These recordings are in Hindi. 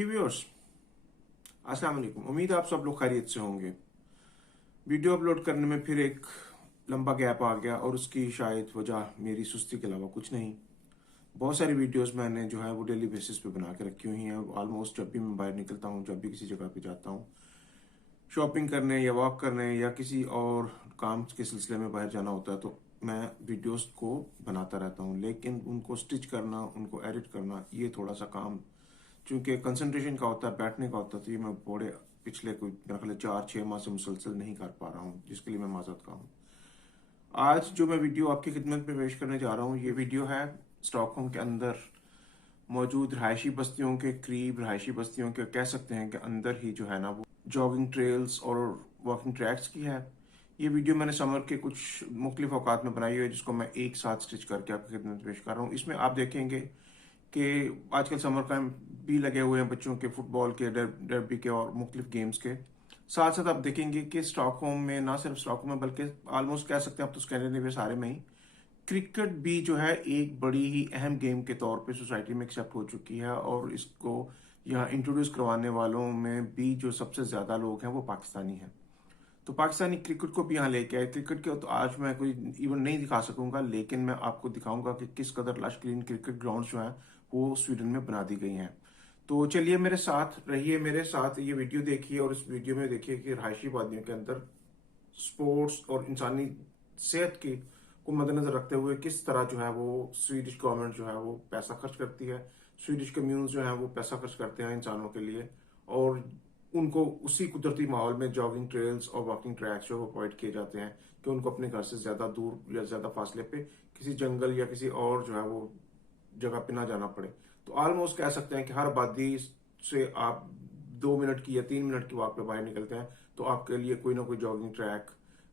जी व्यूअर्स, अस्सलाम वालेकुम। उम्मीद है आप सब लोग खैरियत से होंगे। वीडियो अपलोड करने में फिर एक लंबा गैप आ गया और उसकी शायद वजह मेरी सुस्ती के अलावा कुछ नहीं। बहुत सारी वीडियोस मैंने जो है वो डेली बेसिस पे बना के रखी हुई हैं। ऑलमोस्ट जब भी मैं बाहर निकलता हूँ, जब भी किसी जगह पे जाता हूँ, शॉपिंग करने या वॉक करने या किसी और काम के सिलसिले में बाहर जाना होता है, तो मैं वीडियोस को बनाता रहता हूँ। लेकिन उनको स्टिच करना, उनको एडिट करना, ये थोड़ा सा काम चूंकि कंसंट्रेशन का होता है, बैठने का होता है, तो ये मैं बड़े पिछले कोई मेरा ख्याल 4-6 माह से मुसलसल नहीं कर पा रहा हूँ, जिसके लिए मैं माजरत का हूँ। आज जो मैं वीडियो आपकी खिदमत में पेश करने जा रहा हूँ, ये वीडियो है स्टॉकहोम के अंदर मौजूद रहायशी बस्तियों के करीब, रहायशी बस्तियों के कह सकते हैं कि अंदर ही जो है ना वो जॉगिंग ट्रेल्स और वॉकिंग ट्रैक्स की है। ये वीडियो मैंने समर के कुछ मुख्तलिफ औकात में बनाई हुई है, जिसको मैं एक साथ स्टिच करके आपकी खिदमत में पेश कर रहा हूँ। इसमें आप देखेंगे कि आजकल समर कैंप भी लगे हुए हैं बच्चों के, फुटबॉल के, डर्बी के और मुख्तलिफ गेम्स के। साथ साथ आप देखेंगे कि स्टॉकहोम में, ना सिर्फ स्टॉकहोम में बल्कि ऑलमोस्ट कह सकते हैं आप तो स्कैंडिनेविया सारे में ही, क्रिकेट भी जो है एक बड़ी ही अहम गेम के तौर पे सोसाइटी में एक्सेप्ट हो चुकी है। और इसको यहाँ इंट्रोड्यूस करवाने वालों में भी जो सबसे ज़्यादा लोग हैं वो पाकिस्तानी हैं। तो पाकिस्तानी क्रिकेट को भी यहाँ लेके आए। क्रिकेट के तो आज मैं कोई इवेंट नहीं दिखा सकूंगा, लेकिन मैं आपको दिखाऊंगा कि किस कदर लश ग्रीन क्रिकेट ग्राउंड जो है वो स्वीडन में बना दी गई हैं। तो चलिए मेरे साथ रहिए, मेरे साथ ये वीडियो देखिए और इस वीडियो में देखिए कि रहायशी वादियों के अंदर स्पोर्ट्स और इंसानी सेहत की को मद्देनजर रखते हुए किस तरह जो है वो स्वीडिश गवर्नमेंट जो है वो पैसा खर्च करती है, स्वीडिश कम्यून्स जो है वो पैसा खर्च करते हैं इंसानों के लिए, और उनको उसी कुदरती माहौल में जॉगिंग ट्रेल्स और वॉकिंग ट्रैक्स जो प्रोवाइड किए जाते हैं कि उनको अपने घर से ज्यादा दूर या ज्यादा फासले पे किसी जंगल या किसी और जो है वो जगह पे ना जाना पड़े। तो ऑलमोस्ट कह सकते हैं कि हर आबादी से आप 2 मिनट की या 3 मिनट की वॉक पे बाहर निकलते हैं तो आपके लिए कोई ना कोई जॉगिंग ट्रैक,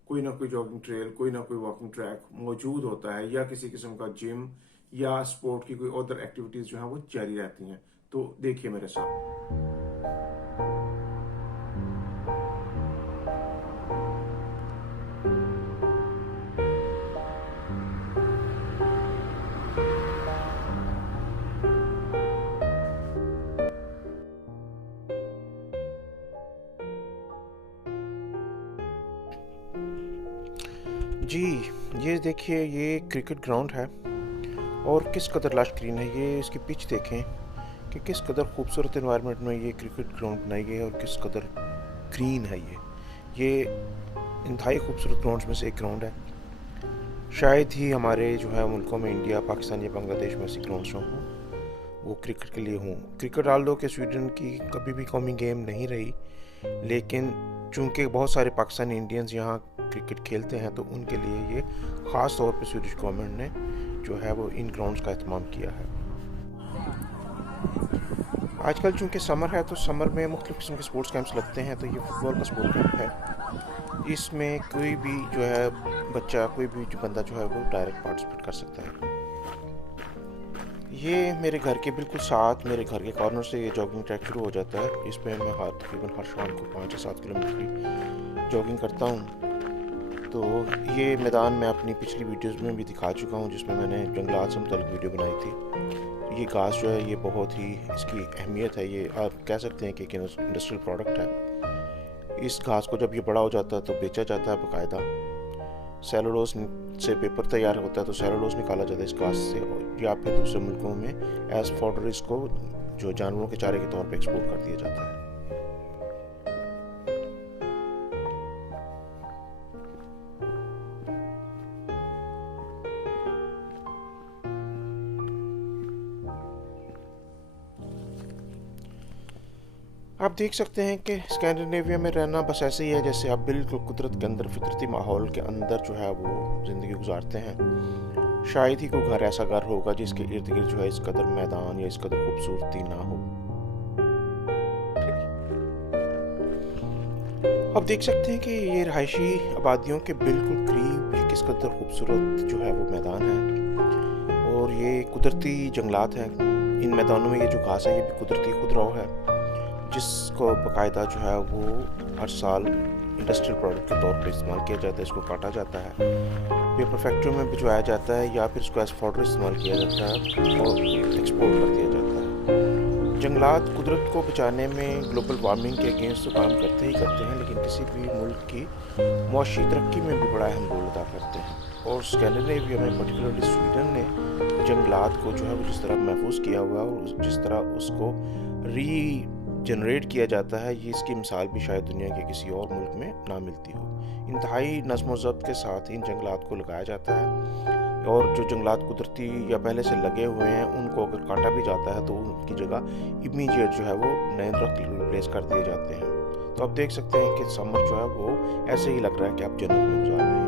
कोई ना कोई जॉगिंग ट्रेल, कोई ना कोई वॉकिंग ट्रैक मौजूद होता है, या किसी किस्म का जिम या स्पोर्ट की कोई अदर एक्टिविटीज जो है वो जारी रहती हैं। तो देखिए मेरे साथ। जी, ये देखिए, ये क्रिकेट ग्राउंड है और किस कदर लश ग्रीन है। ये इसकी पिच देखें कि किस कदर खूबसूरत एनवायरनमेंट में ये क्रिकेट ग्राउंड बनाई गई है और किस कदर ग्रीन है। ये इंतहाई खूबसूरत ग्राउंड्स में से एक ग्राउंड है। शायद ही हमारे जो है मुल्कों में, इंडिया, पाकिस्तान या बांग्लादेश में ऐसी ग्राउंड्स हों वो क्रिकेट के लिए हों। क्रिकेट आल्दो के स्वीडन की कभी भी कौमी गेम नहीं रही, लेकिन चूंकि बहुत सारे पाकिस्तानी इंडियंस यहाँ क्रिकेट खेलते हैं तो उनके लिए ये ख़ास तौर पे स्वीडिश गवर्नमेंट ने जो है वो इन ग्राउंड्स का एहतमाम किया है। आजकल चूंकि समर है तो समर में मुख्तलिफ किस्म के स्पोर्ट्स कैंप्स लगते हैं। तो ये फुटबॉल का स्पोर्ट कैंप है। इसमें कोई भी जो है बच्चा, कोई भी जो बंदा जो है वो डायरेक्ट पार्टिसिपेट कर सकता है। ये मेरे घर के बिल्कुल साथ, मेरे घर के कॉर्नर से ये जॉगिंग ट्रैक शुरू हो जाता है। इस पर मैं तकरीबन हर शाम को 5 या 7 किलोमीटर की जॉगिंग करता हूँ। तो ये मैदान मैं अपनी पिछली वीडियोस में भी दिखा चुका हूँ, जिसमें मैंने जंगलात से मुतल्लिक़ वीडियो बनाई थी। ये घास जो है ये बहुत ही, इसकी अहमियत है। ये आप कह सकते हैं कि एक इंडस्ट्रियल प्रोडक्ट है। इस घास को जब ये बड़ा हो जाता है तो बेचा जाता है बाकायदा। सेलुलोज से पेपर तैयार होता है, तो सेलुलोज निकाला जाता है इस घास से, या फिर दूसरे मुल्कों में एज फॉडर इसको जो जानवरों के चारे के तौर पे एक्सपोर्ट कर दिया जाता है। आप देख सकते हैं कि स्कैंडिनेविया में रहना बस ऐसे ही है जैसे आप बिल्कुल कुदरत के अंदर, फितरती माहौल के अंदर जो है वो ज़िंदगी गुजारते हैं। शायद ही कोई घर ऐसा घर होगा जिसके इर्द गिर्द जो है इस कदर मैदान या इस कदर खूबसूरती ना हो। आप देख सकते हैं कि ये रहायशी आबादियों के बिल्कुल करीब ये किस कदर खूबसूरत जो है वो मैदान है, और ये कुदरती जंगलात हैं। इन मैदानों में ये जो घास है ये भी कुदरती खुदराव है, जिसको बाकायदा जो है वो हर साल इंडस्ट्रियल प्रोडक्ट के तौर पे इस्तेमाल किया जाता है। इसको काटा जाता है, पेपर फैक्ट्री में भिजवाया जाता है, या फिर इसको एज फॉडर इस्तेमाल किया जाता है और एक्सपोर्ट कर दिया जाता है। जंगलात कुदरत को बचाने में ग्लोबल वार्मिंग के अगेंस्ट तो काम करते ही करते हैं, लेकिन किसी भी मुल्क की मुआशी तरक्की में भी बड़ा अहम रोल अदा करते हैं। और स्कैंडिनेविया में पर्टिकुलरली स्वीडन ने जंगलात को जो है वो जिस तरह महफूज किया हुआ है और जिस तरह उसको रीजनरेट किया जाता है, ये इसकी मिसाल भी शायद दुनिया के किसी और मुल्क में ना मिलती हो। इंतहाई नज़्म व ज़ब्त के साथ इन जंगलात को लगाया जाता है, और जो जंगलात कुदरती या पहले से लगे हुए हैं उनको अगर काटा भी जाता है तो उनकी जगह इमीडिएट जो है वो नए दरख्त रिप्लेस कर दिए जाते हैं। तो आप देख सकते हैं कि समर जो है वो ऐसे ही लग रहा है कि आप जन्नत में गुजार रहे हैं।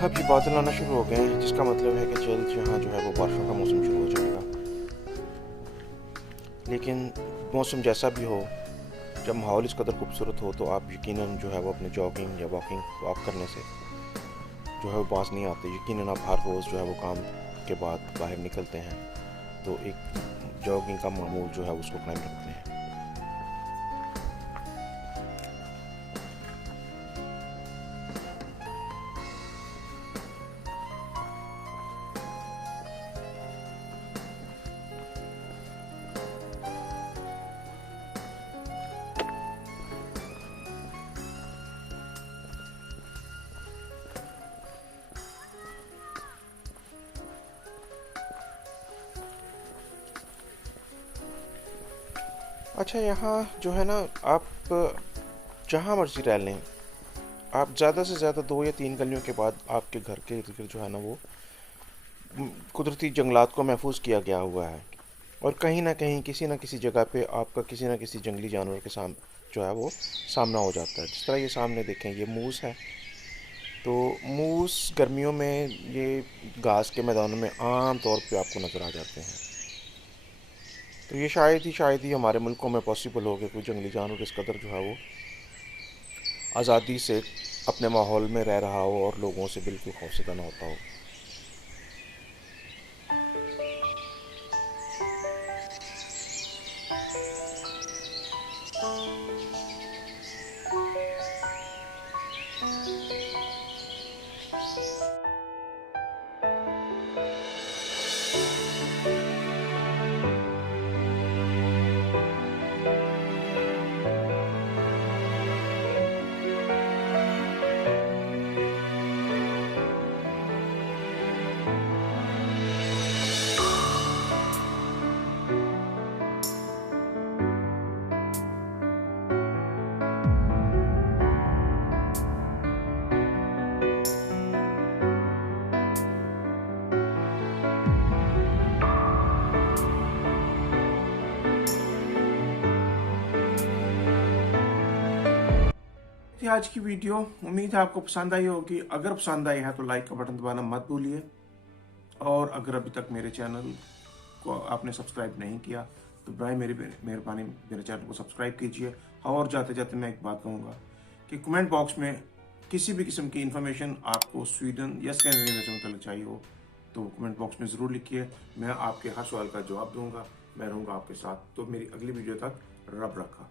अब ये बादल आना शुरू हो गए हैं, जिसका मतलब है कि जल्द यहाँ जो है वो बारिशों का मौसम शुरू हो जाएगा। लेकिन मौसम जैसा भी हो, जब माहौल इस कदर खूबसूरत हो तो आप यकीनन जो है वो अपने जॉगिंग या वॉक करने से जो है वो बाज नहीं आते। यकीनन आप हर रोज़ जो है वो काम के बाद बाहर निकलते हैं तो एक जॉगिंग का मामूल जो है उसको कायम रखते हैं। अच्छा, यहाँ जो है ना, आप जहाँ मर्जी रह लें, आप ज़्यादा से ज़्यादा 2 या 3 गलियों के बाद आपके घर के इर्द गिर्द जो है ना वो कुदरती जंगलात को महफूज किया गया हुआ है। और कहीं ना कहीं किसी न किसी जगह पे आपका किसी न किसी जंगली जानवर के जो है वो सामना हो जाता है। जिस तरह ये सामने देखें, ये मूस है। तो मूस गर्मियों में ये घास के मैदानों में आम तौर पे आपको नज़र आ जाते हैं। तो ये शायद ही हमारे मुल्कों में पॉसिबल हो कि कोई जंगली जानवर इस कदर जो है वो आज़ादी से अपने माहौल में रह रहा हो और लोगों से बिल्कुल खौफजदा ना होता हो। थी आज की वीडियो। उम्मीद है आपको पसंद आई होगी। अगर पसंद आई है तो लाइक का बटन दबाना मत भूलिए, और अगर अभी तक मेरे चैनल को आपने सब्सक्राइब नहीं किया तो बराए मेरी मेहरबानी मेरे चैनल को सब्सक्राइब कीजिए। और जाते जाते मैं एक बात कहूँगा कि कमेंट बॉक्स में किसी भी किस्म की इन्फॉर्मेशन आपको स्वीडन या स्कैंडिनेविया से मतलब चाहिए हो तो कमेंट बॉक्स में ज़रूर लिखिए। मैं आपके हर सवाल का जवाब दूंगा। मैं रहूँगा आपके साथ। तो मेरी अगली वीडियो तक रब रखा।